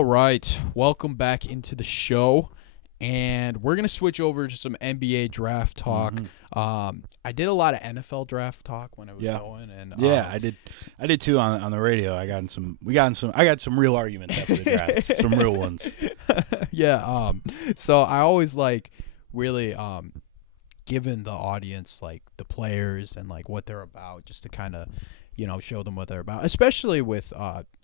All right, welcome back into the show, and we're gonna switch over to some NBA draft talk. I did a lot of NFL draft talk when I was going, and I did too on the radio. I got some real arguments after the draft, some real ones. So I always like really giving the audience like the players and like what they're about, just to kind of show them what they're about, especially with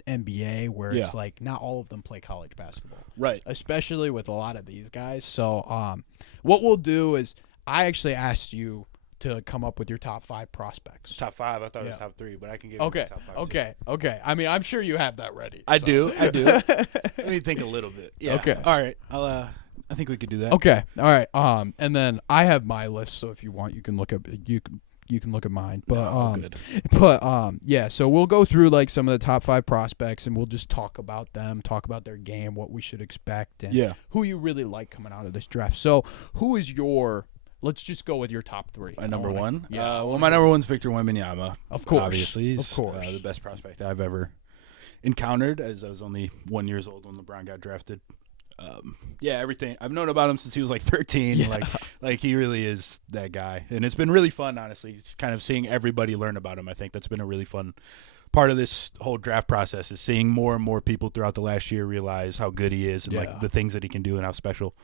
NBA, where it's like not all of them play college basketball, right? Especially with a lot of these guys. So what we'll do is I actually asked you to come up with your top 5 prospects. Top 5? I thought it was top 3, but I can give you top 5. Okay. I mean, I'm sure you have that ready. I do. Let me think a little bit. Yeah. Okay. All right. I think we could do that. Okay. All right. And then I have my list, so if you want, you can look up you can look at mine. But so we'll go through like some of the top 5 prospects, and we'll just talk about them, talk about their game, what we should expect, and who you really like coming out of this draft. So who is let's just go with your top 3. My number 1? Yeah. My number 1's Victor Wembanyama. Of course. Obviously. Of course. The best prospect I've ever encountered, as I was only 1 year old when LeBron got drafted. Everything I've known about him since he was like 13. Yeah. Like he really is that guy, and it's been really fun, honestly. Just kind of seeing everybody learn about him. I think that's been a really fun part of this whole draft process, is seeing more and more people throughout the last year realize how good he is and like the things that he can do and how special.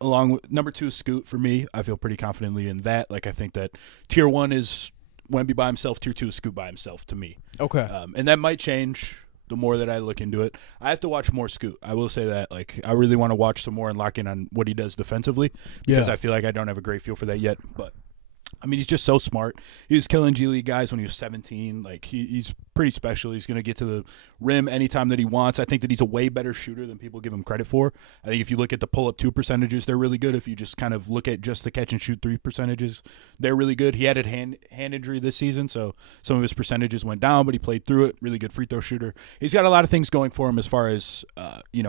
Along with number 2 is Scoot for me. I feel pretty confidently in that. Like I think that tier 1 is Wemby by himself, tier 2 is Scoot by himself to me. Okay. And that might change the more that I look into it. I have to watch more Scoot. I will say that. Like, I really want to watch some more and lock in on what he does defensively, because I feel like I don't have a great feel for that yet. But I mean, he's just so smart. He was killing G League guys when he was 17. Like, he's pretty special. He's going to get to the rim anytime that he wants. I think that he's a way better shooter than people give him credit for. I think if you look at the pull-up 2 percentages, they're really good. If you just kind of look at just the catch-and-shoot 3 percentages, they're really good. He had a hand injury this season, so some of his percentages went down, but he played through it. Really good free throw shooter. He's got a lot of things going for him as far as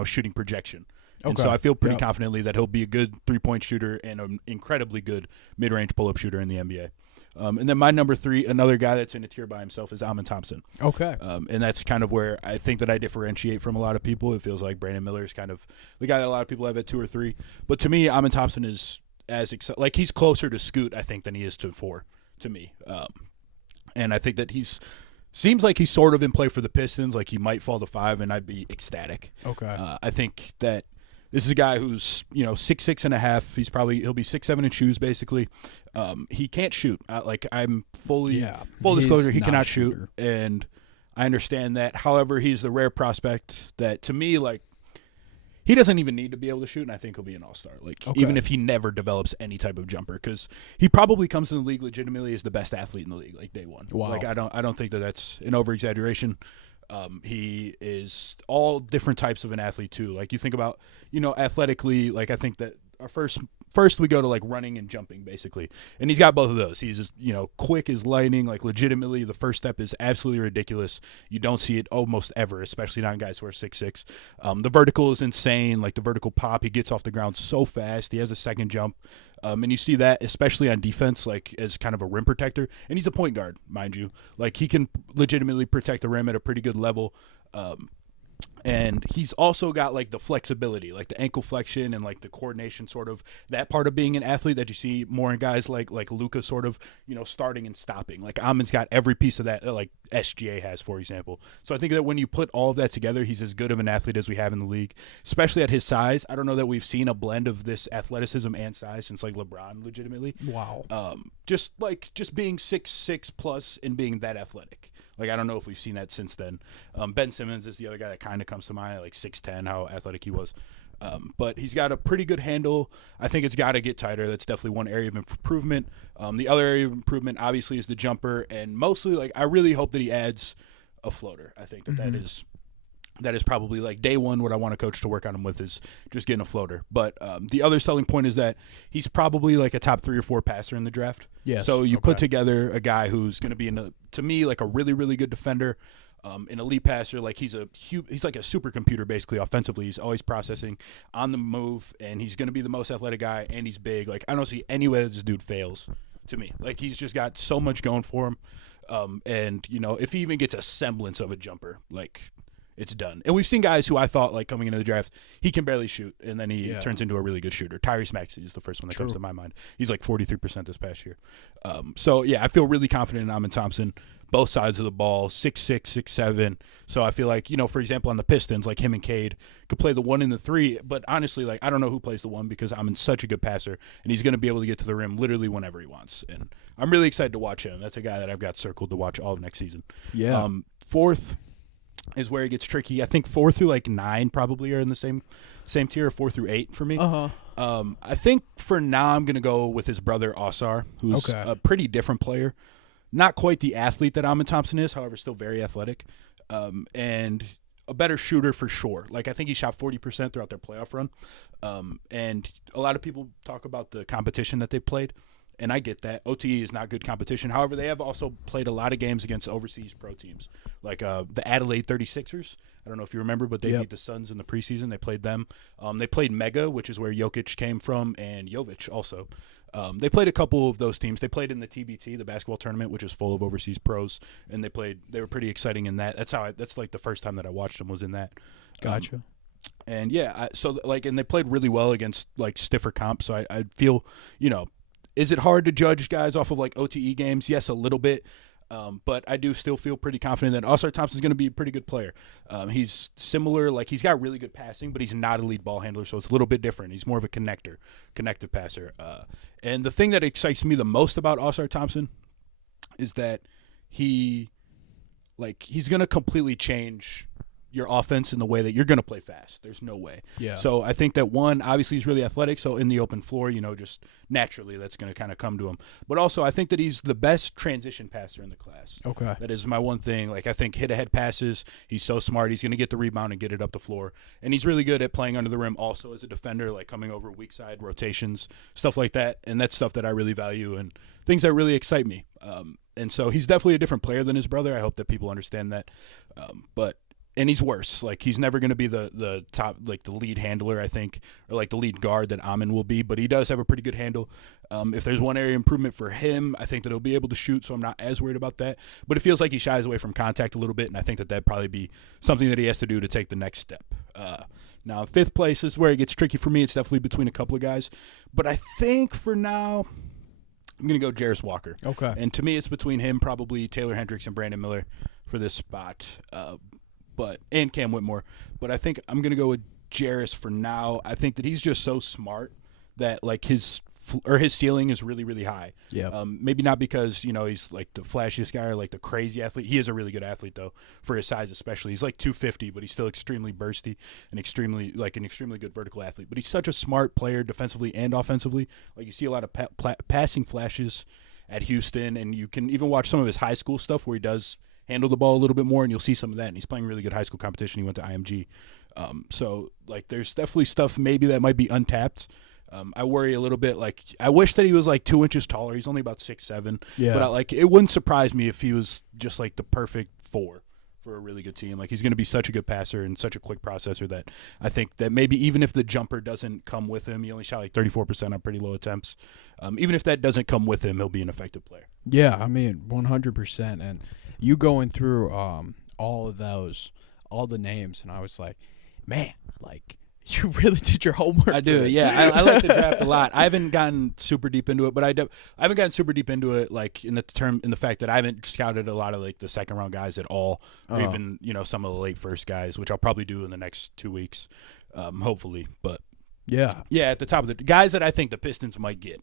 shooting projection. And so I feel pretty confidently that he'll be a good 3-point shooter and an incredibly good mid-range pull-up shooter in the NBA. And then my number 3, another guy that's in a tier by himself, is Amin Thompson. Okay. And that's kind of where I think that I differentiate from a lot of people. It feels like Brandon Miller is kind of the guy that a lot of people have at 2 or 3. But to me, Amin Thompson is he's closer to Scoot, I think, than he is to 4 to me. And I think that seems like he's sort of in play for the Pistons. Like, he might fall to 5, and I'd be ecstatic. Okay. I think that this is a guy who's 6'6" and a half. He'll be 6'7" in shoes basically. He can't shoot. I'm full disclosure, he cannot shoot, and I understand that. However, he's the rare prospect that, to me, like, he doesn't even need to be able to shoot, and I think he'll be an all-star. Even if he never develops any type of jumper, because he probably comes in the league legitimately as the best athlete in the league, like day one. Wow. Like, I don't think that that's an over-exaggeration. He is all different types of an athlete too. Like, you think about, athletically, like, I think that our first we go to like running and jumping basically. And he's got both of those. He's just, quick as lightning, like legitimately the first step is absolutely ridiculous. You don't see it almost ever, especially not in guys who are 6'6". The vertical is insane, like the vertical pop. He gets off the ground so fast. He has a second jump. And you see that especially on defense, like as kind of a rim protector. And he's a point guard, mind you. Like, he can legitimately protect the rim at a pretty good level. And he's also got like the flexibility, like the ankle flexion and like the coordination, sort of that part of being an athlete that you see more in guys like Luka, sort of, starting and stopping. Like, Amin's got every piece of that, like SGA has, for example. So I think that when you put all of that together, he's as good of an athlete as we have in the league, especially at his size. I don't know that we've seen a blend of this athleticism and size since like LeBron, legitimately. Wow. Just being 6'6" plus and being that athletic. Like, I don't know if we've seen that since then. Ben Simmons is the other guy that kind of comes to mind, like 6'10", how athletic he was. But he's got a pretty good handle. I think it's got to get tighter. That's definitely one area of improvement. The other area of improvement, obviously, is the jumper. And mostly, like, I really hope that he adds a floater. I think that is probably, like, day one what I want a coach to work on him with, is just getting a floater. But the other selling point is that he's probably, like, a top 3 or 4 passer in the draft. Yes. So you put together a guy who's going to be, to me, like a really, really good defender, an elite passer. Like, he's like a supercomputer, basically, offensively. He's always processing on the move, and he's going to be the most athletic guy, and he's big. Like, I don't see any way that this dude fails, to me. Like, he's just got so much going for him. And, if he even gets a semblance of a jumper, like, it's done. And we've seen guys who I thought, like, coming into the draft, he can barely shoot, and then he turns into a really good shooter. Tyrese Maxey is the first one that comes to my mind. He's like 43% this past year. So, yeah, I feel really confident in Amin Thompson, both sides of the ball, 6'6", 6'7". So I feel like, for example, on the Pistons, like him and Cade could play the 1 and the 3, but honestly, like, I don't know who plays the 1 because Amin's such a good passer, and he's going to be able to get to the rim literally whenever he wants. And I'm really excited to watch him. That's a guy that I've got circled to watch all of next season. Yeah. Fourth is where it gets tricky. I think 4 through like 9 probably are in the same tier, 4 through 8 for me. I think for now I'm going to go with his brother Osar, who's a pretty different player. Not quite the athlete that Amin Thompson is, however, still very athletic, and a better shooter for sure. Like, I think he shot 40% throughout their playoff run, and a lot of people talk about the competition that they played, and I get that. OTE is not good competition. However, they have also played a lot of games against overseas pro teams, like the Adelaide 36ers. I don't know if you remember, but they beat the Suns in the preseason. They played them. They played Mega, which is where Jokic came from, and Jovic also. They played a couple of those teams. They played in the TBT, the basketball tournament, which is full of overseas pros, and they were pretty exciting in that. That's like the first time that I watched them was in that. Gotcha. And yeah, and they played really well against like stiffer comps. So I feel, is it hard to judge guys off of like OTE games? Yes, a little bit. But I do still feel pretty confident that Osar Thompson's going to be a pretty good player. He's similar, like he's got really good passing, but he's not a lead ball handler, so it's a little bit different. He's more of a connective passer. And the thing that excites me the most about Osar Thompson is that he's going to completely change your offense in the way that you're going to play fast. There's no way. Yeah. So I think that one, obviously he's really athletic, so in the open floor, just naturally that's going to kind of come to him. But also I think that he's the best transition passer in the class. Okay. That is my one thing. Like, I think hit-ahead passes, he's so smart. He's going to get the rebound and get it up the floor. And he's really good at playing under the rim also as a defender, like coming over weak side rotations, stuff like that. And that's stuff that I really value and things that really excite me. And so he's definitely a different player than his brother. I hope that people understand that. And he's worse. Like, he's never going to be the top, like the lead handler, I think, or like the lead guard that Amin will be. But he does have a pretty good handle. If there's one area improvement for him, I think that he'll be able to shoot, so I'm not as worried about that. But it feels like he shies away from contact a little bit, and I think that that'd probably be something that he has to do to take the next step. Now, fifth place is where it gets tricky for me. It's definitely between a couple of guys. But I think for now, I'm going to go Jarris Walker. Okay. And to me, it's between him, probably Taylor Hendricks, and Brandon Miller for this spot. And Cam Whitmore. But I think I'm going to go with Jarris for now. I think that he's just so smart that like his ceiling is really, really high. Yeah. Maybe not because, he's like the flashiest guy or like the crazy athlete. He is a really good athlete though, for his size especially. He's like 250, but he's still extremely bursty and extremely good vertical athlete. But he's such a smart player defensively and offensively. Like, you see a lot of passing flashes at Houston, and you can even watch some of his high school stuff where he does handle the ball a little bit more, and you'll see some of that. And he's playing really good high school competition. He went to IMG. So, like, there's definitely stuff maybe that might be untapped. I worry a little bit. Like, I wish that he was, like, 2 inches taller. He's only about 6'7". Yeah. But, it wouldn't surprise me if he was just, like, the perfect 4 for a really good team. Like, he's going to be such a good passer and such a quick processor that I think that maybe even if the jumper doesn't come with him, he only shot, like, 34% on pretty low attempts. Even if that doesn't come with him, he'll be an effective player. Yeah, I mean, 100%. And you going through all the names, and I was like, man, like, you really did your homework. I do, yeah. I like the draft a lot. I haven't gotten super deep into it, but I haven't gotten super deep into it, like, in the fact that I haven't scouted a lot of, like, the second round guys at all, or even, some of the late first guys, which I'll probably do in the next 2 weeks, hopefully. But yeah, at the top of the guys that I think the Pistons might get,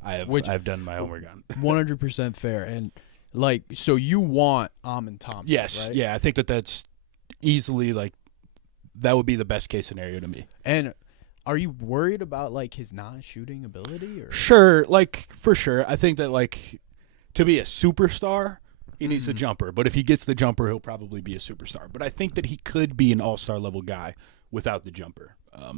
I've done my homework on. 100% fair. And, like, so you want Amin Thompson, yes, right? Yeah, I think that's easily, like, that would be the best case scenario to me. And are you worried about, like, his non-shooting ability? Or? Sure, like, for sure. I think that, like, to be a superstar, he needs the jumper. But if he gets the jumper, he'll probably be a superstar. But I think that he could be an all-star level guy without the jumper.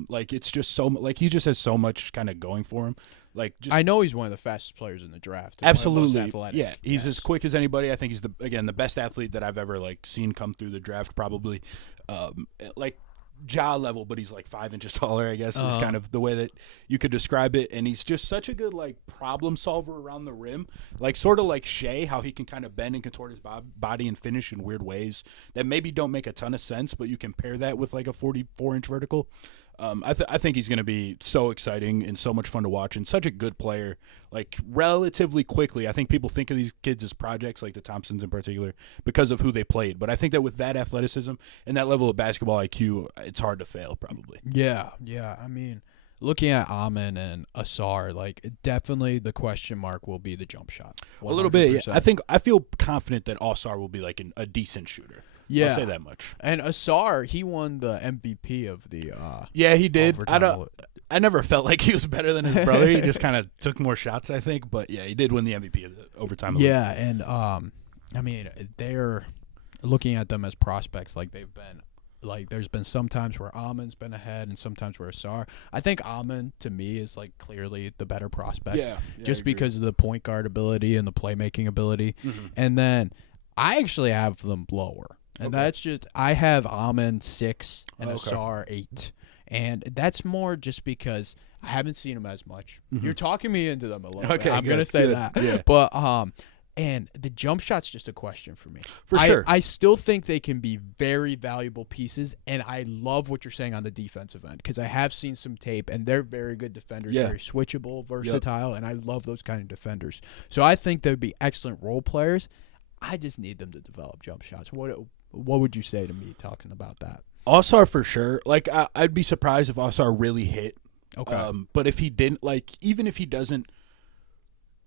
Like, it's just so, like, he just has so much kind of going for him. Like, just, I know he's one of the fastest players in the draft. Absolutely, yeah. He's as quick as anybody. I think he's the best athlete that I've ever, like, seen come through the draft. Probably, like, Ja level, but he's like 5 inches taller, I guess, is kind of the way that you could describe it. And he's just such a good like problem solver around the rim, like sort of like Shea, how he can kind of bend and contort his body and finish in weird ways that maybe don't make a ton of sense, but you can pair that with like a 44-inch vertical. I think he's going to be so exciting and so much fun to watch, and such a good player, like relatively quickly. I think people think of these kids as projects, like the Thompsons in particular, because of who they played. But I think that with that athleticism and that level of basketball IQ, it's hard to fail, probably. Yeah. I mean, looking at Amin and Asar, like definitely the question mark will be the jump shot. 100%. A little bit. Yeah. I feel confident that Asar will be like a decent shooter. Yeah, I'll say that much. And Asar, he won the MVP of the. Yeah, he did. Overtime. I never felt like he was better than his brother. He just kind of took more shots, I think. But yeah, he did win the MVP of the overtime. Yeah, and I mean, they're looking at them as prospects. Like they've been, like there's been some times where Amin's been ahead, and sometimes where Asar. I think Amin to me is like clearly the better prospect. Yeah, just because of the point guard ability and the playmaking ability, and then I actually have them lower. And that's just, I have Amin 6 and Asar 8. And that's more just because I haven't seen them as much. You're talking me into them a little bit. I'm going to say that. Yeah. But, and the jump shot's just a question for me. For sure. I still think they can be very valuable pieces, and I love what you're saying on the defensive end because I have seen some tape, and they're very good defenders, very switchable, versatile, and I love those kind of defenders. So I think they'd be excellent role players. I just need them to develop jump shots. What would you say to me talking about that? Asar for sure. Like I'd be surprised if Asar really hit. Okay. But if he didn't, like even if he doesn't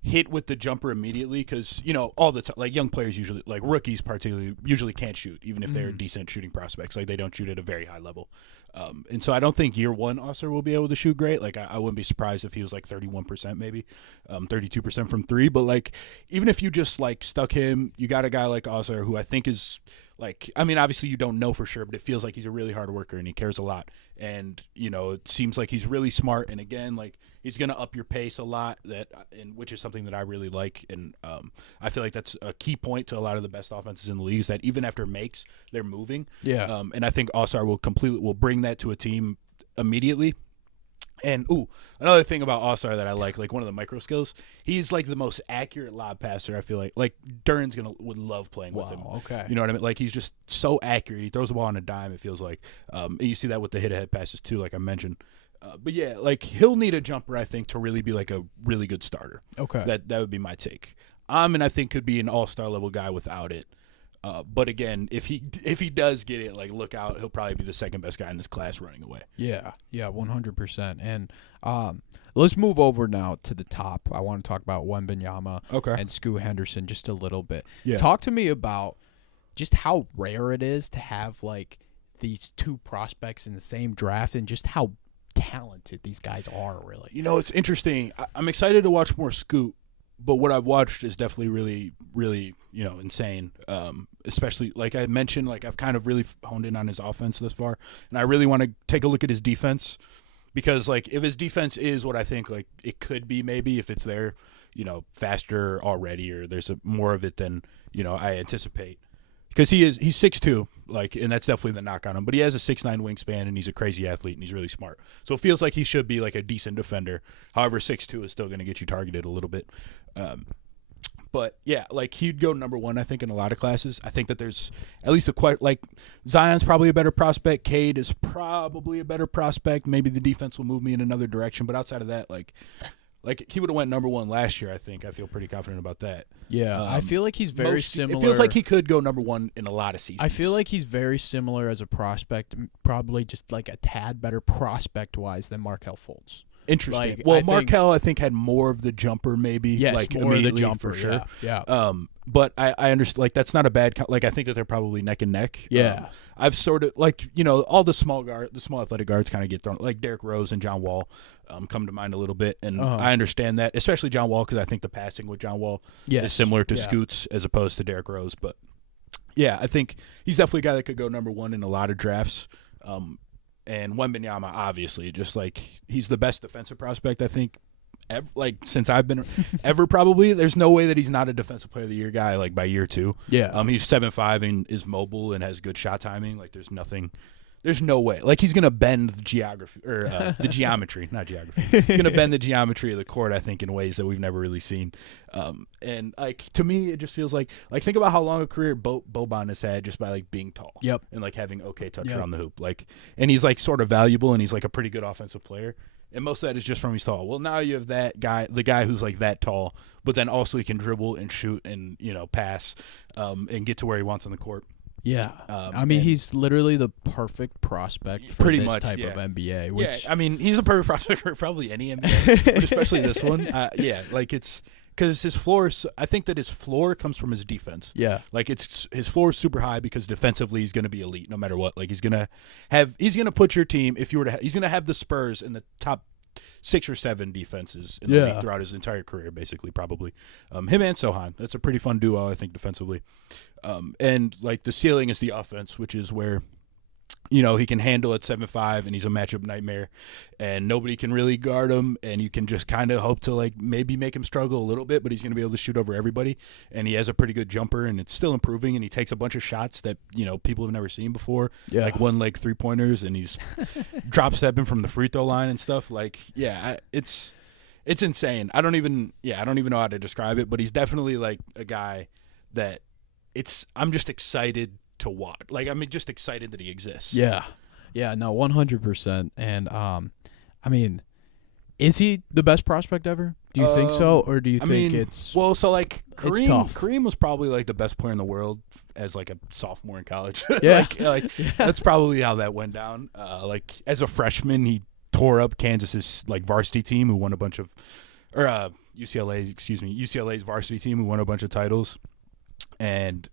hit with the jumper immediately, because all the time, like young players usually, like rookies particularly, usually can't shoot even if they're decent shooting prospects. Like they don't shoot at a very high level. And so I don't think year one Asar will be able to shoot great. Like I wouldn't be surprised if he was like 31% maybe, 32% from 3. But like even if you just like stuck him, you got a guy like Asar who I think is like, I mean, obviously you don't know for sure, but it feels like he's a really hard worker and he cares a lot. And, it seems like he's really smart. And again, like he's going to up your pace a lot, which is something that I really like. And I feel like that's a key point to a lot of the best offenses in the league is that even after makes, they're moving. Yeah. And I think Asar will bring that to a team immediately. And another thing about Asar that I like one of the micro skills, he's like the most accurate lob passer. I feel like Duran's would love playing with him. Okay, you know what I mean? Like he's just so accurate. He throws the ball on a dime. It feels like, and you see that with the hit ahead passes too, like I mentioned. But yeah, like he'll need a jumper, I think, to really be like a really good starter. Okay, that would be my take. And I think could be an all-star level guy without it. But again, if he does get it, like look out, he'll probably be the second best guy in this class running away. Yeah, 100%. And let's move over now to the top. I want to talk about Wembanyama and Scoot Henderson just a little bit. Yeah. Talk to me about just how rare it is to have like these two prospects in the same draft and just how talented these guys are, really. It's interesting. I'm excited to watch more Scoot. But what I've watched is definitely really, really, insane. Especially, like I mentioned, like I've kind of really honed in on his offense thus far. And I really want to take a look at his defense because, like, if his defense is what I think, like, it could be maybe if it's there, faster already or there's more of it than, I anticipate. Because he's 6'2", like, and that's definitely the knock on him. But he has a 6'9" wingspan, and he's a crazy athlete, and he's really smart. So it feels like he should be like a decent defender. However, 6'2" is still going to get you targeted a little bit. But yeah, like he'd go number 1, I think, in a lot of classes. I think that there's at least like Zion's probably a better prospect. Cade is probably a better prospect. Maybe the defense will move me in another direction. But outside of that, like he would have went number 1 last year, I think. I feel pretty confident about that. Yeah, I feel like he's very similar. It feels like he could go number 1 in a lot of seasons. I feel like he's very similar as a prospect, probably just like a tad better prospect-wise than Markelle Fultz. Interesting. Markelle, I think, had more of the jumper, maybe. Yes, like more of the jumper, for sure. Yeah. But I understand. Like that's not a bad. Like I think that they're probably neck and neck. Yeah. I've sort of like all the small athletic guards kind of get thrown. Like Derrick Rose and John Wall, come to mind a little bit, and I understand that, especially John Wall, because I think the passing with John Wall is similar to Scoots as opposed to Derrick Rose. But yeah, I think he's definitely a guy that could go number 1 in a lot of drafts. And Wembanyama, obviously, just like he's the best defensive prospect, I think, since I've been ever probably. There's no way that he's not a defensive player of the year guy like by year 2. Yeah. He's 7'5" and is mobile and has good shot timing. Like there's nothing There's no way. Like, he's gonna bend the geography or the geometry, not geography. He's gonna bend the geometry of the court, I think, in ways that we've never really seen. And like, to me, it just feels like think about how long a career Boban has had just by like being tall. Yep. And like having okay touch around the hoop. Like, and he's like sort of valuable, and he's like a pretty good offensive player. And most of that is just from he's tall. Well, now you have that guy, the guy who's like that tall, but then also he can dribble and shoot and pass, and get to where he wants on the court. Yeah, I mean, he's literally the perfect prospect for pretty this much, type of NBA. Which, I mean, he's the perfect prospect for probably any NBA, but especially this one. Like it's because his floor. I think that his floor comes from his defense. Yeah, like his floor is super high because defensively he's going to be elite no matter what. Like he's gonna put your team he's gonna have the Spurs in the top 6 or 7 defenses in the league throughout his entire career, basically, probably. Him and Sohan. That's a pretty fun duo, I think, defensively. And like the ceiling is the offense, which is where he can handle at 7'5", and he's a matchup nightmare, and nobody can really guard him, and you can just kind of hope to like maybe make him struggle a little bit, but he's going to be able to shoot over everybody, and he has a pretty good jumper, and it's still improving, and he takes a bunch of shots that people have never seen before, like one leg 3-pointers, and he's drop stepping from the free throw line and stuff. Like, it's insane. I don't even know how to describe it, but he's definitely like a guy that I'm just excited to watch. Like, I'm just excited that he exists. Yeah, no, 100%. And I mean, is he the best prospect ever? Do you think so, or do you think it's so like Kareem? Kareem was probably like the best player in the world as like a sophomore in college. Yeah, that's probably how that went down. Like as a freshman, he tore up Kansas's like varsity team who won a bunch of, or UCLA's varsity team who won a bunch of titles. And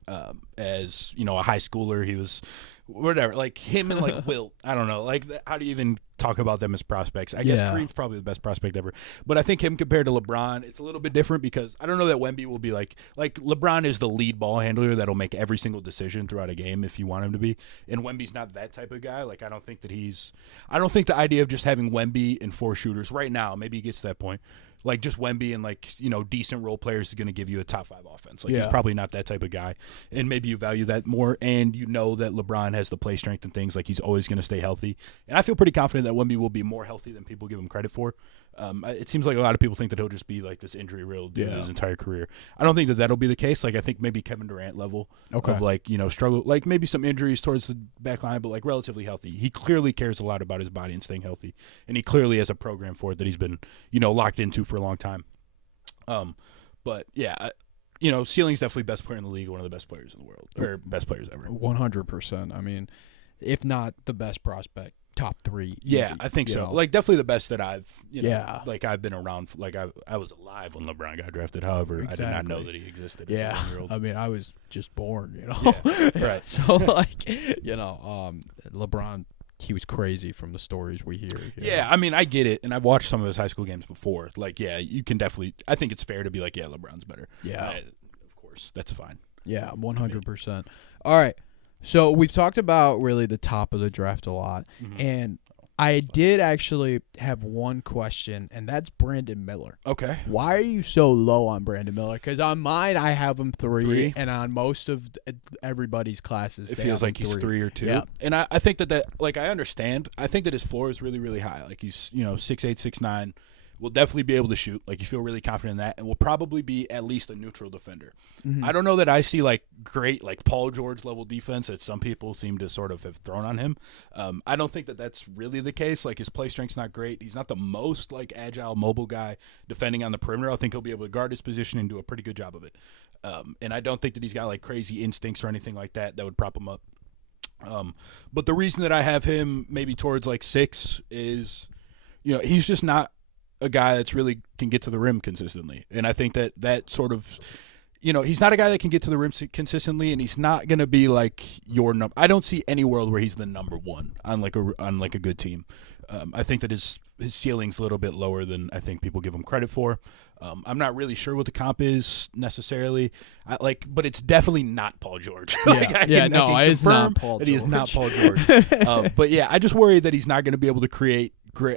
as a high schooler, he was whatever, like him and like Wilt. I don't know, like how do you even talk about them as prospects? I guess Kareem's probably the best prospect ever, but I think him compared to LeBron, it's a little bit different because I don't know that Wemby will be like LeBron is the lead ball handler that'll make every single decision throughout a game if you want him to be, and Wemby's not that type of guy. Like I don't think the idea of just having Wemby and 4 shooters right now, maybe he gets to that point. Like just Wemby and like decent role players is going to give you a top 5 offense. Like he's probably not that type of guy, and maybe you value that more. And that LeBron has the play strength and things, like he's always going to stay healthy. And I feel pretty confident that Wemby will be more healthy than people give him credit for. It seems like a lot of people think that he'll just be like this injury-riddled dude his entire career. I don't think that that'll be the case. Like I think maybe Kevin Durant level of like struggle, like maybe some injuries towards the back line, but like relatively healthy. He clearly cares a lot about his body and staying healthy, and he clearly has a program for it that he's been locked into for a long time. But yeah, Ceiling's definitely best player in the league, one of the best players in the world, or best players ever. 100%. I mean, if not the best prospect, top 3. Yeah, easy, I think so. Like definitely the best that I've, like I've been around. Like I was alive when LeBron got drafted. However, I did not know that he existed. As a 7-year-old. I mean, I was just born. Right. So like, LeBron. He was crazy from the stories we hear. Yeah, I mean, I get it, and I've watched some of his high school games before. Like, yeah, you can definitely. I think it's fair to be like, yeah, LeBron's better. Yeah, of course, that's fine. Yeah, 100%. All right, so we've talked about really the top of the draft a lot, and I did actually have one question, and that's Brandon Miller. Okay. Why are you so low on Brandon Miller? Because on mine, I have him 3, and on most of everybody's classes, it feels like he's 3 or 2. Yeah. And I think that like I understand. I think that his floor is really, really high. Like he's 6'8", 6'9". Will definitely be able to shoot. Like you feel really confident in that, and will probably be at least a neutral defender. I don't know that I see like great like Paul George level defense that some people seem to sort of have thrown on him. I don't think that that's really the case. Like his play strength's not great. He's not the most like agile, mobile guy defending on the perimeter. I think he'll be able to guard his position and do a pretty good job of it. And I don't think that he's got like crazy instincts or anything like that would prop him up. But the reason that I have him maybe towards like 6 is, he's just not a guy that's really can get to the rim consistently. And I think that sort of, he's not a guy that can get to the rim consistently, and he's not going to be like your number. I don't see any world where he's the number 1 on like a good team. I think that his ceiling's a little bit lower than I think people give him credit for. I'm not really sure what the comp is necessarily, but it's definitely not Paul George. I can confirm not Paul that George. he is not Paul George. But yeah, I just worry that he's not going to be able to create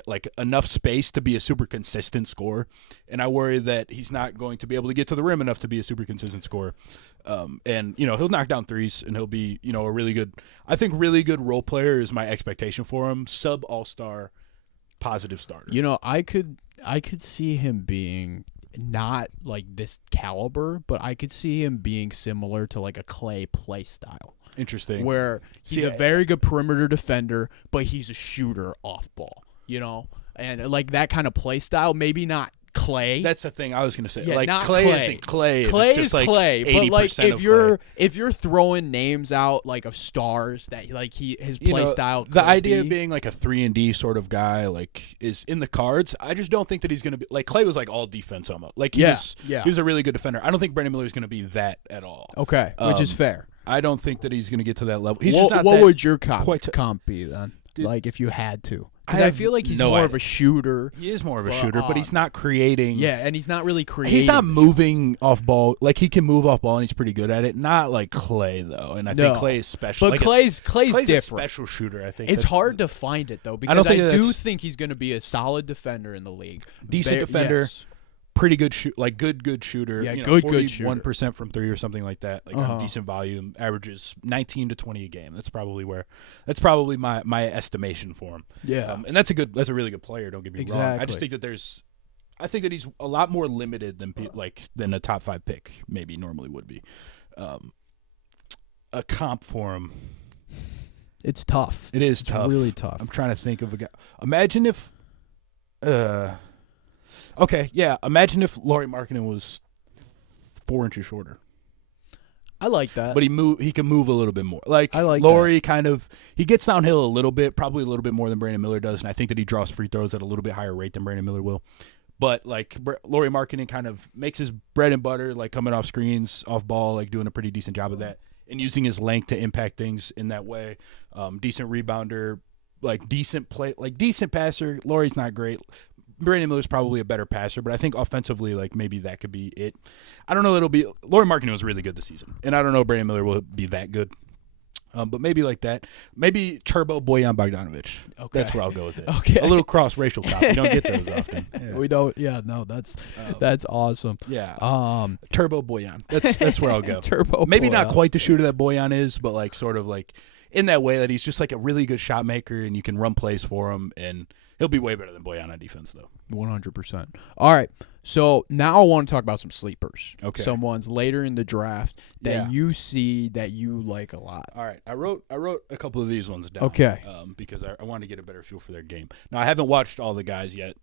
like enough space to be a super consistent scorer, and I worry that he's not going to be able to get to the rim enough to be a super consistent scorer. And he'll knock down threes, and he'll be a really good role player is my expectation for him. Sub all-star, positive starter. I could see him being not like this caliber, but I could see him being similar to like a Clay play style. Interesting. Where he's a very good perimeter defender, but he's a shooter off ball, and like that kind of play style. Maybe not Clay. That's the thing I was gonna say. Yeah, like not Clay Clay. isn't Clay. Clay it's just is like Clay, but like 80% if you're throwing names out like of stars that like his play style. The idea of being like a 3-and-D sort of guy like is in the cards. I just don't think that he's gonna be like Clay was like all defense almost. Like he was a really good defender. I don't think Brandon Miller is gonna be that at all. Okay, which is fair. I don't think that he's going to get to that level. He's just not what that would your comp be then? Like if you had to, because I feel like he's more of a shooter. He is more of a shooter, but he's not creating. Yeah, and he's not really creating. He's not moving off ball. Like he can move off ball, and he's pretty good at it. Not like Clay though, and I think Clay is special. But like Clay's different. A special shooter. I think it's hard to find it though, because I do think he's going to be a solid defender in the league. Decent defender. Yes. Pretty good like good shooter. Yeah, good shooter. 1% from three or something like that. Like on decent volume, averages 19 to 20 a game. That's probably my estimation for him. Yeah, and that's a really good player. Don't get me wrong. I just think that I think that he's a lot more limited than a top 5 pick maybe normally would be. A comp for him. It's tough. It is it's tough. Really tough. I'm trying to think of a guy. Imagine if. Okay, yeah. Imagine if Lauri Markkanen was 4 inches shorter. I like that, but he can move a little bit more. Like, I like Lauri he gets downhill a little bit, probably a little bit more than Brandon Miller does, and I think that he draws free throws at a little bit higher rate than Brandon Miller will. But like Lauri Markkanen kind of makes his bread and butter, like coming off screens, off ball, like doing a pretty decent job of that, and using his length to impact things in that way. Decent rebounder, like decent play, like decent passer. Lauri's not great. Brandon Miller's probably a better passer, but I think offensively, like maybe that could be it. I don't know that it'll be. Lauri Markkanen was really good this season, and I don't know if Brandon Miller will be that good. But maybe like that. Maybe Turbo Bojan Bogdanovic. Okay. That's where I'll go with it. Okay. A little cross-racial cop. You don't get those often. Yeah. We don't. Yeah, no, that's awesome. Yeah. Turbo Bojan. That's where I'll go. Turbo Maybe Bojan. Not quite the shooter that Bojan is, but like sort of like in that way that he's just like a really good shot maker, and you can run plays for him, and he'll be way better than Bojan on defense, though. 100%. All right. So now I want to talk about some sleepers. Okay. Someone's later in the draft that you see that you like a lot. All right. I wrote a couple of these ones down. Okay. Because I want to get a better feel for their game. Now, I haven't watched all the guys yet.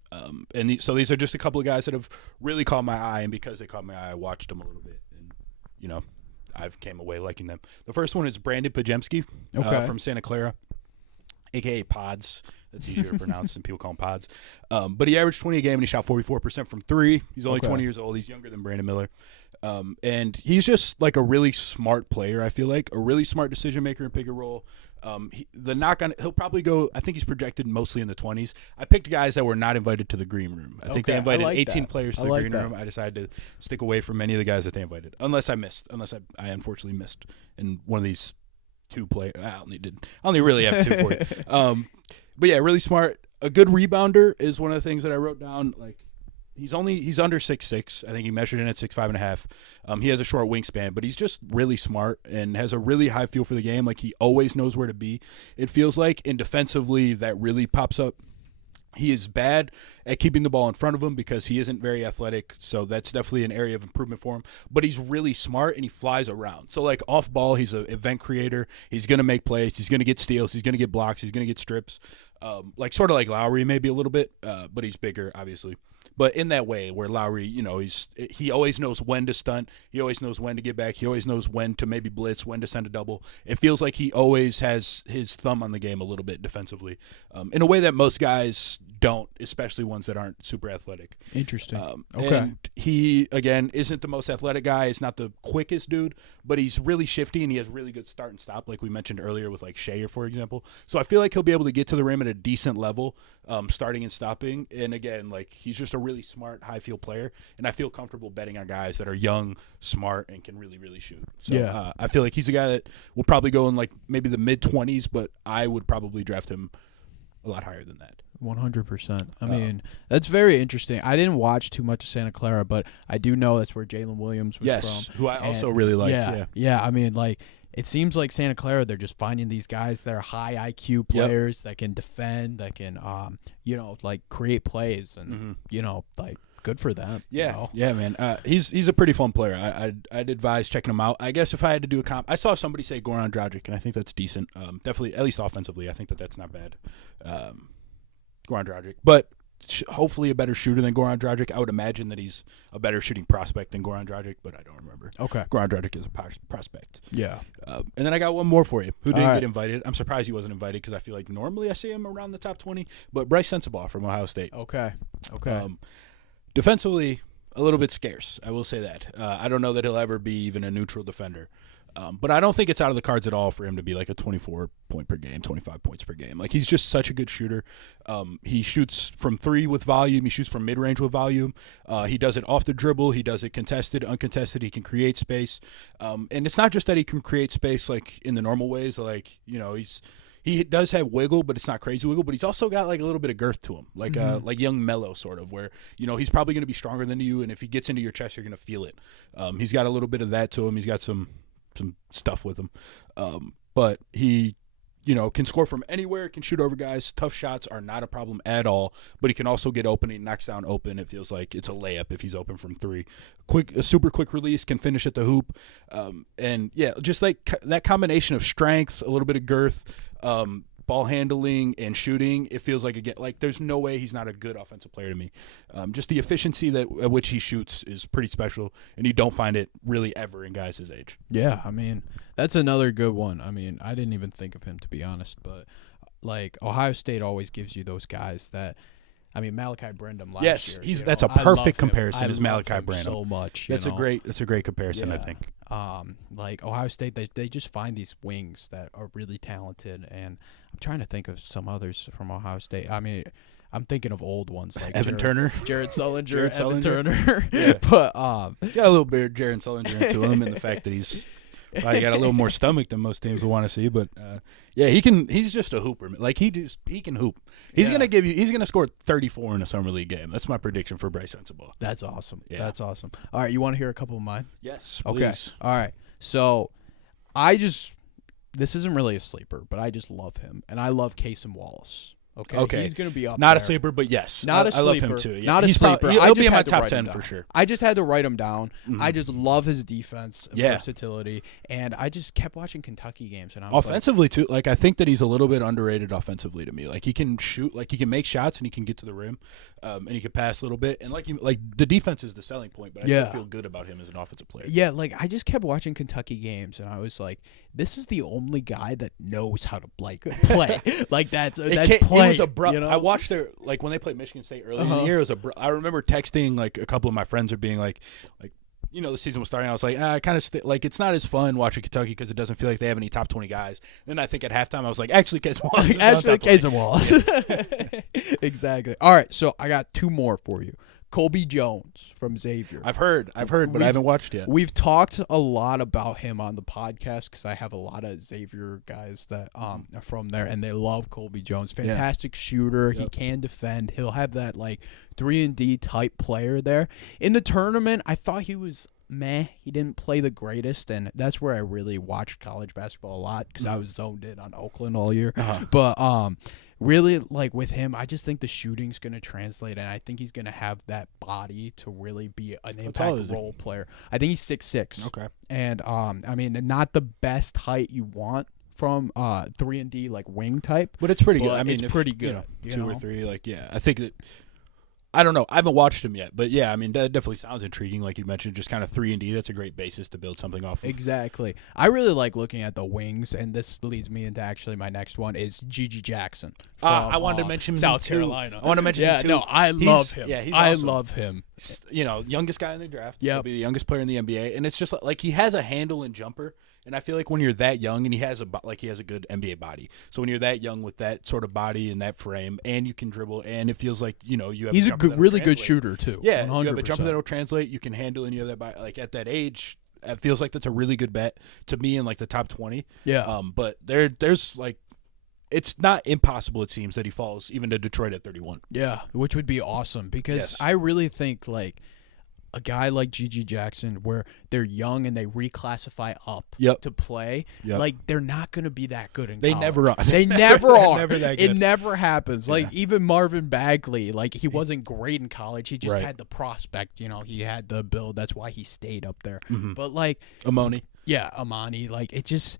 So these are just a couple of guys that have really caught my eye, and because they caught my eye, I watched them a little bit. And, I've came away liking them. The first one is Brandon Pajemski from Santa Clara, a.k.a. Pods. That's easier to pronounce than people call him Pods. But he averaged 20 a game, and he shot 44% from three. He's only 20 years old. He's younger than Brandon Miller. And he's just like a really smart player, I feel like. A really smart decision maker in pick and roll. He'll probably go, I think he's projected mostly in the 20s. I picked guys that were not invited to the green room. I think they invited 18 players to the green room. I decided to stick away from many of the guys that they invited. Unless I unfortunately missed in one of these two players. I only really have two for you. But yeah, really smart. A good rebounder is one of the things that I wrote down. Like he's under 6'6". I think he measured in at 6'5.5". He has a short wingspan, but he's just really smart and has a really high feel for the game. Like he always knows where to be. It feels like, and defensively that really pops up. He is bad at keeping the ball in front of him because he isn't very athletic, so that's definitely an area of improvement for him. But he's really smart, and he flies around. So, like, off ball, he's an event creator. He's going to make plays. He's going to get steals. He's going to get blocks. He's going to get strips. Sort of like Lowry maybe a little bit, but he's bigger, obviously. But in that way where Lowry, he always knows when to stunt. He always knows when to get back. He always knows when to maybe blitz, when to send a double. It feels like he always has his thumb on the game a little bit defensively in a way that most guys don't, especially ones that aren't super athletic. Interesting. Okay. And he, again, isn't the most athletic guy. He's not the quickest dude, but he's really shifty, and he has really good start and stop, like we mentioned earlier with, like, Shea, for example. So I feel like he'll be able to get to the rim at a decent level, starting and stopping. And, again, like, he's just a really smart, high-field player, and I feel comfortable betting on guys that are young, smart, and can really, really shoot. So I feel like he's a guy that will probably go in, like, maybe the mid-20s, but I would probably draft him a lot higher than that. 100%. I mean, that's very interesting. I didn't watch too much of Santa Clara, but I do know that's where Jalen Williams was from. Who I also really like. Yeah. I mean, like, it seems like Santa Clara, they're just finding these guys that are high IQ players that can defend, that can, like, create plays, and like, good for them. Yeah, man. He's a pretty fun player. I'd advise checking him out. I guess if I had to do a comp, I saw somebody say Goran Dragic, and I think that's decent. Definitely, at least offensively, I think that's not bad. Goran Dragic, but hopefully a better shooter than Goran Dragic. I would imagine that he's a better shooting prospect than Goran Dragic, but I don't remember. Okay. Goran Dragic is a prospect. Yeah. And then I got one more for you who didn't get invited. I'm surprised he wasn't invited because I feel like normally I see him around the top 20, but Bryce Sensabaugh from Ohio State. Okay. Defensively, a little bit scarce. I will say that. I don't know that he'll ever be even a neutral defender. But I don't think it's out of the cards at all for him to be like a 24-point per game, 25 points per game. Like, he's just such a good shooter. He shoots from three with volume. He shoots from mid-range with volume. He does it off the dribble. He does it contested, uncontested. He can create space. And it's not just that he can create space like in the normal ways. Like, he does have wiggle, but it's not crazy wiggle. But he's also got like a little bit of girth to him, like young Melo sort of, where he's probably going to be stronger than you, and if he gets into your chest, you're going to feel it. He's got a little bit of that to him. He's got some stuff with him, but he can score from anywhere, can shoot over guys. Tough shots are not a problem at all, but he can also get open. He knocks down open. It feels like it's a layup if he's open from three. A super quick release, can finish at the hoop, and just like that combination of strength, a little bit of girth, ball handling, and shooting. It feels like, again, like there's no way he's not a good offensive player to me. Just the efficiency at which he shoots is pretty special, and you don't find it really ever in guys his age. Yeah, I mean, that's another good one. I mean, I didn't even think of him, to be honest, but like Ohio State always gives you those guys that. I mean, Malachi Brandon last year. That's a perfect comparison. Is Malachi Brandon so much? That's a great comparison. I think. Like Ohio State, they just find these wings that are really talented, and I'm trying to think of some others from Ohio State. I mean, I'm thinking of old ones like Evan Turner, Jared Sullinger, Evan Turner. Yeah. But he's got a little bit of Jared Sullinger into him, and the fact that he's probably got a little more stomach than most teams will want to see. But he's just a hooper. Like he can hoop. He's gonna score 34 in a summer league game. That's my prediction for Bryce Sensabaugh. That's awesome. Yeah. That's awesome. All right, you want to hear a couple of mine? Yes, please. Okay. All right. So this isn't really a sleeper, but I just love him, and I love Cason Wallace. Okay. He's going to be up Not there. A sleeper, but yes. Not a sleeper. I love him too. Yeah. Not a sleeper. He'll be in my top 10 for sure. I just had to write him down. Mm-hmm. I just love his defense, yeah. versatility, and I just kept watching Kentucky games. And I was offensively too. Like, I think that he's a little bit underrated offensively to me. Like, he can shoot, like he can make shots, and he can get to the rim, and he can pass a little bit. And like the defense is the selling point, but I still feel good about him as an offensive player. Yeah, like I just kept watching Kentucky games, and I was like, this is the only guy that knows how to play. Like that's play. It was abrupt. I watched their when they played Michigan State earlier in the year. It was I remember texting like a couple of my friends are being like the season was starting. I was like, I kind of it's not as fun watching Kentucky because it doesn't feel like they have any top 20 guys. Then I think at halftime I was like, actually, Cason Wallace. Exactly. All right, so I got two more for you. Colby Jones from Xavier. I've heard, but I haven't watched yet. We've talked a lot about him on the podcast because I have a lot of Xavier guys that are from there, and they love Colby Jones. Fantastic shooter. Yep. He can defend. He'll have that 3-and-D type player there. In the tournament, I thought he was meh. He didn't play the greatest, and that's where I really watched college basketball a lot because I was zoned in on Oakland all year. But really, with him, I just think the shooting's going to translate, and I think he's going to have that body to really be an impact role player. I think he's 6'6". Okay. And, I mean, not the best height you want from 3-and-D, wing type. But it's pretty good. I mean, it's pretty good. Two or three, I think that – I don't know. I haven't watched him yet, but yeah, I mean, that definitely sounds intriguing. Like you mentioned, just kind of 3-and-D. That's a great basis to build something off of. Exactly. I really like looking at the wings, and this leads me into actually my next one is Gigi Jackson. I wanted to mention South Carolina. I want to mention him too. No, I love him. Yeah, he's I awesome. love him. Youngest guy in the draft. Yeah, he'll be the youngest player in the NBA, and it's just he has a handle and jumper. And I feel like when you're that young, and he has a good NBA body. So when you're that young with that sort of body and that frame, and you can dribble, and it feels like you have. He's a really good shooter too. Yeah, 100%. You have a jumper that'll translate. You can handle, and you have that body. At that age, it feels like that's a really good bet to me in the top 20. Yeah. But there's it's not impossible, it seems, that he falls even to Detroit at 31. Yeah, which would be awesome because Yes. I really think like a guy like G.G. Jackson, where they're young and they reclassify up Yep. to play, Yep. like they're not going to be that good in They college. never are. They never are. Never that It good. never happens. Yeah. Like even Marvin Bagley, like he wasn't great in college. He just Right. had the prospect. You know, he had the build. That's why he stayed up there. Mhm. But like, Amoni. yeah, Amani, like it just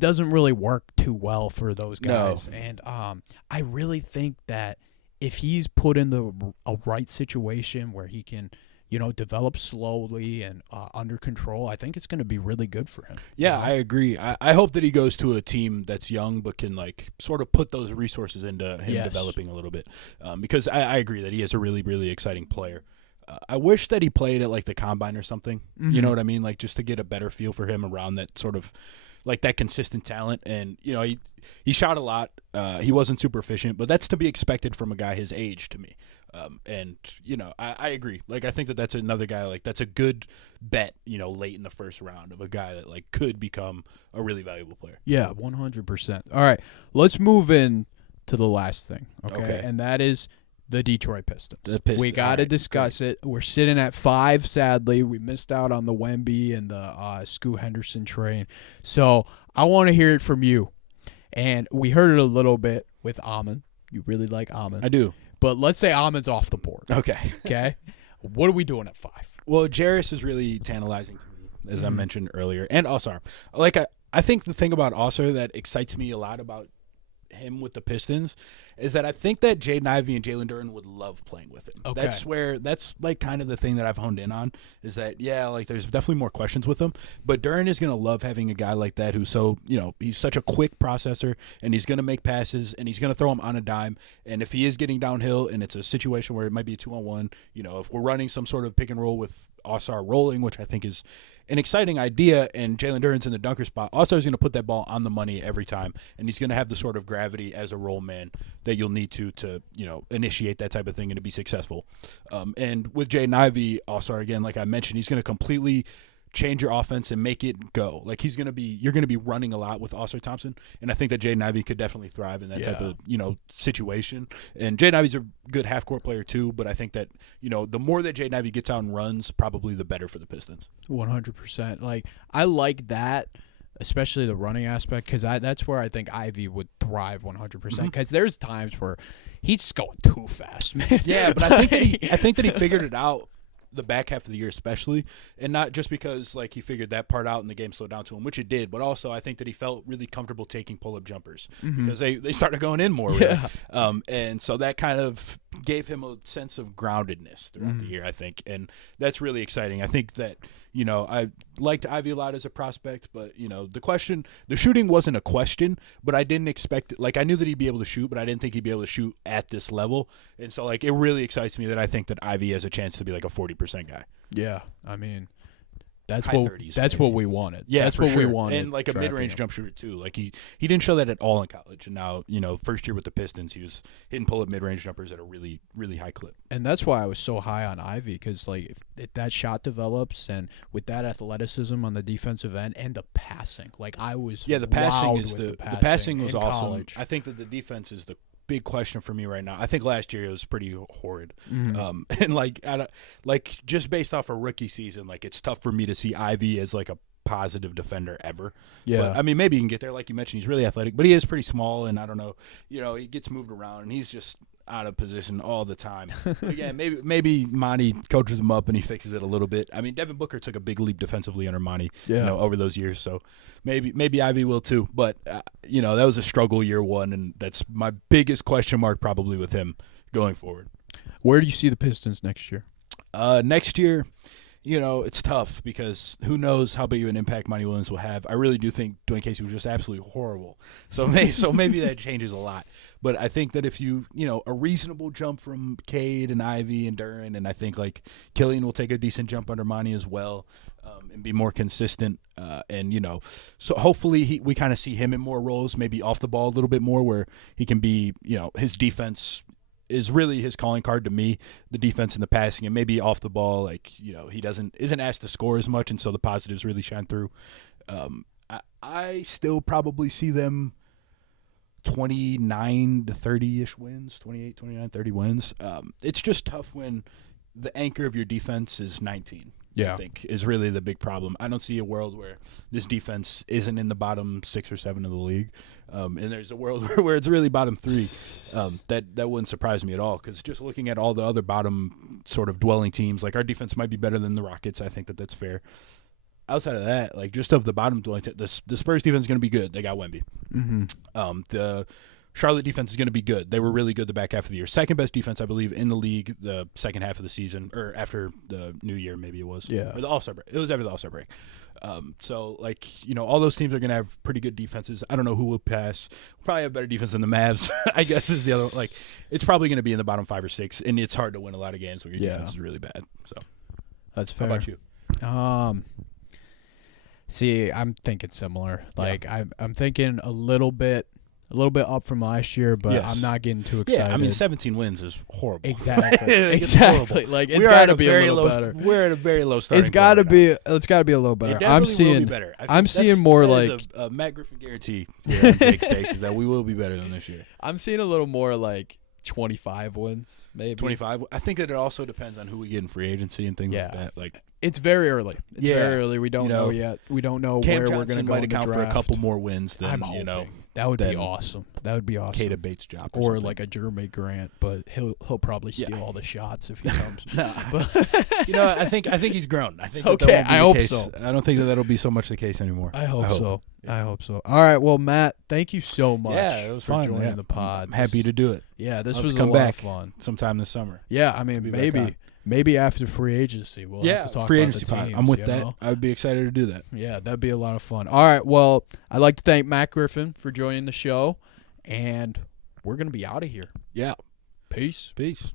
doesn't really work too well for those guys. And I really think that if he's put in a right situation where he can, you know, develop slowly and under control, I think it's going to be really good for him. Yeah, you know? I agree. I hope that he goes to a team that's young but can like sort of put those resources into him Yes. developing a little bit. Because I agree that he is a really, really exciting player. I wish that he played at like the combine or something. Mhm. You know what I mean? Like just to get a better feel for him around that sort of like that consistent talent. And you know, he shot a lot. He wasn't super efficient, but that's to be expected from a guy his age to me. And you know, I agree. Like I think that that's another guy like that's a good bet. You know, late in the first round of a guy that like could become a really valuable player. Yeah, 100%. All right, let's move in to the last thing, Okay. And that is the Detroit Pistons. The Pistons. We got to All right, discuss it. We're sitting at 5, sadly. We missed out on the Wemby and the Scoot Henderson train. So I want to hear it from you. And we heard it a little bit with Amon. You really like Amon. I do. But let's say Amon's off the board, Okay. okay? What are we doing at 5? Well, Jarris is really tantalizing to me, as I Mhm. mentioned earlier, and Osar. Like I think the thing about Osar that excites me a lot about him with the Pistons is that I think that Jaden Ivey and Jalen Duren would love playing with him. Okay. That's like kind of the thing that I've honed in on is that like there's definitely more questions with him, but Duren is going to love having a guy like that who's so, you know, he's such a quick processor and he's going to make passes and he's going to throw them on a dime, and if he is getting downhill and it's a situation where it might be a 2-on-1, you know, if we're running some sort of pick and roll with Osar rolling, which I think is an exciting idea, and Jalen Duren's in the dunker spot, Osar's going to put that ball on the money every time, and he's going to have the sort of gravity as a roll man that you'll need to you know, initiate that type of thing and to be successful. And with Jaden Ivey, Osar, again, like I mentioned, he's going to completely change your offense and make it go. Like you're going to be running a lot with Oscar Thompson, and I think that Jaden Ivey could definitely thrive in that type of, you know, situation. And Jaden Ivey's a good half court player too, but I think that, you know, the more that Jaden Ivey gets out and runs, probably the better for the Pistons. 100%. Like I like that, especially the running aspect, because that's where I think Ivy would thrive 100%. Because there's times where he's just going too fast, man. Yeah, but I think that he figured it out the back half of the year especially, and not just because like he figured that part out and the game slowed down to him, which it did, but also I think that he felt really comfortable taking pull-up jumpers because they started going in more. Really. And so that kind of gave him a sense of groundedness throughout the year, I think, and that's really exciting. I think that, you know, I liked Ivy a lot as a prospect, but, you know, the shooting wasn't a question, but I didn't expect it. Like, I knew that he'd be able to shoot, but I didn't think he'd be able to shoot at this level. And so, like, it really excites me that I think that Ivy has a chance to be like a 40% guy. Yeah, I mean, that's High what 30s, that's maybe. what we wanted. Yeah, that's for what sure. we wanted. And like a drafting mid-range him. jump shooter too. Like he didn't show that at all in college, and now, you know, first year with the Pistons, he was hitting pull-up mid-range jumpers at a really, really high clip. And that's why I was so high on Ivy, because like if that shot develops and with that athleticism on the defensive end and the passing, like I was Yeah, the passing wowed is with the passing was in awesome. college. I think that the defense is the big question for me right now. I think last year it was pretty horrid, and like just based off a rookie season, like it's tough for me to see Ivy as like a positive defender ever. Yeah. But, I mean, maybe he can get there. Like you mentioned, he's really athletic, but he is pretty small, and I don't know, you know, he gets moved around, and he's just out of position all the time. Again, maybe Monty coaches him up and he fixes it a little bit. I mean, Devin Booker took a big leap defensively under Monty, you know, over those years, so maybe Ivy will too. But you know, that was a struggle year one, and that's my biggest question mark probably with him going forward. Where do you see the Pistons next year? Next year, you know, it's tough because who knows how big of an impact Monty Williams will have. I really do think Dwayne Casey was just absolutely horrible. So maybe that changes a lot. But I think that if you know, a reasonable jump from Cade and Ivy and Duren, and I think like Killian will take a decent jump under Monty as well, and be more consistent. And, you know, so hopefully we kind of see him in more roles, maybe off the ball a little bit more, where he can be, you know, his defense is really his calling card to me, the defense and the passing, and maybe off the ball, like, you know, he isn't asked to score as much, and so the positives really shine through. I still probably see them 29 to 30-ish wins, 28, 29, 30 wins. It's just tough when the anchor of your defense is 19. Yeah. I think is really the big problem. I don't see a world where this defense isn't in the bottom 6 or 7 of the league, and there's a world where it's really bottom 3. That wouldn't surprise me at all, because just looking at all the other bottom sort of dwelling teams, like our defense might be better than the Rockets. I think that's fair. Outside of that, like just of the bottom dwelling, the Spurs defense is going to be good. They got Wemby. Mm-hmm. The Charlotte defense is going to be good. They were really good the back half of the year. Second best defense, I believe, in the league the second half of the season, or after the New Year, maybe it was. Yeah. Or the All-Star break. It was after the All-Star break. So, like, all those teams are going to have pretty good defenses. I don't know who will pass. We'll probably have better defense than the Mavs, I guess, is the other. Like, it's probably going to be in the bottom 5 or 6, and it's hard to win a lot of games when your defense is really bad. So, that's fair. How about you? See, I'm thinking similar. Like, I'm thinking a little bit up from last year, but I'm not getting too excited. Yeah, I mean, 17 wins is horrible. Exactly. Exactly. Like, it's got to be a little better. We're at a very low starting It's got to point be. It's got to be a little better. It definitely will be better. I'm seeing more like a Matt Griffin guarantee here on Jake's Takes is that we will be better than this year. I'm seeing a little more like 25 wins, maybe 25. I think that it also depends on who we get in free agency and things like that. Like, it's very early. It's very early. We don't know yet. We don't know Cam where Johnson we're going to go might in the account draft. for a couple more wins than I'm hoping. That would be awesome. That would be awesome. Kata Bates' job, or like a Jeremy Grant, but he'll probably steal all the shots if he comes. But I think he's grown. I think I hope so. I don't think that'll be so much the case anymore. I hope so. Yeah. I hope so. All right. Well, Matt, thank you so much. It was for fun, joining the pod. I'm happy to do it. Yeah, this I'll was come a lot back of fun. Sometime this summer. Yeah, I mean, maybe after free agency we'll have to talk free about agency the teams. I'm with that. I would be excited to do that. Yeah, that'd be a lot of fun. All right. Well, I'd like to thank Matt Griffin for joining the show, and we're gonna be out of here. Yeah. Peace. Peace.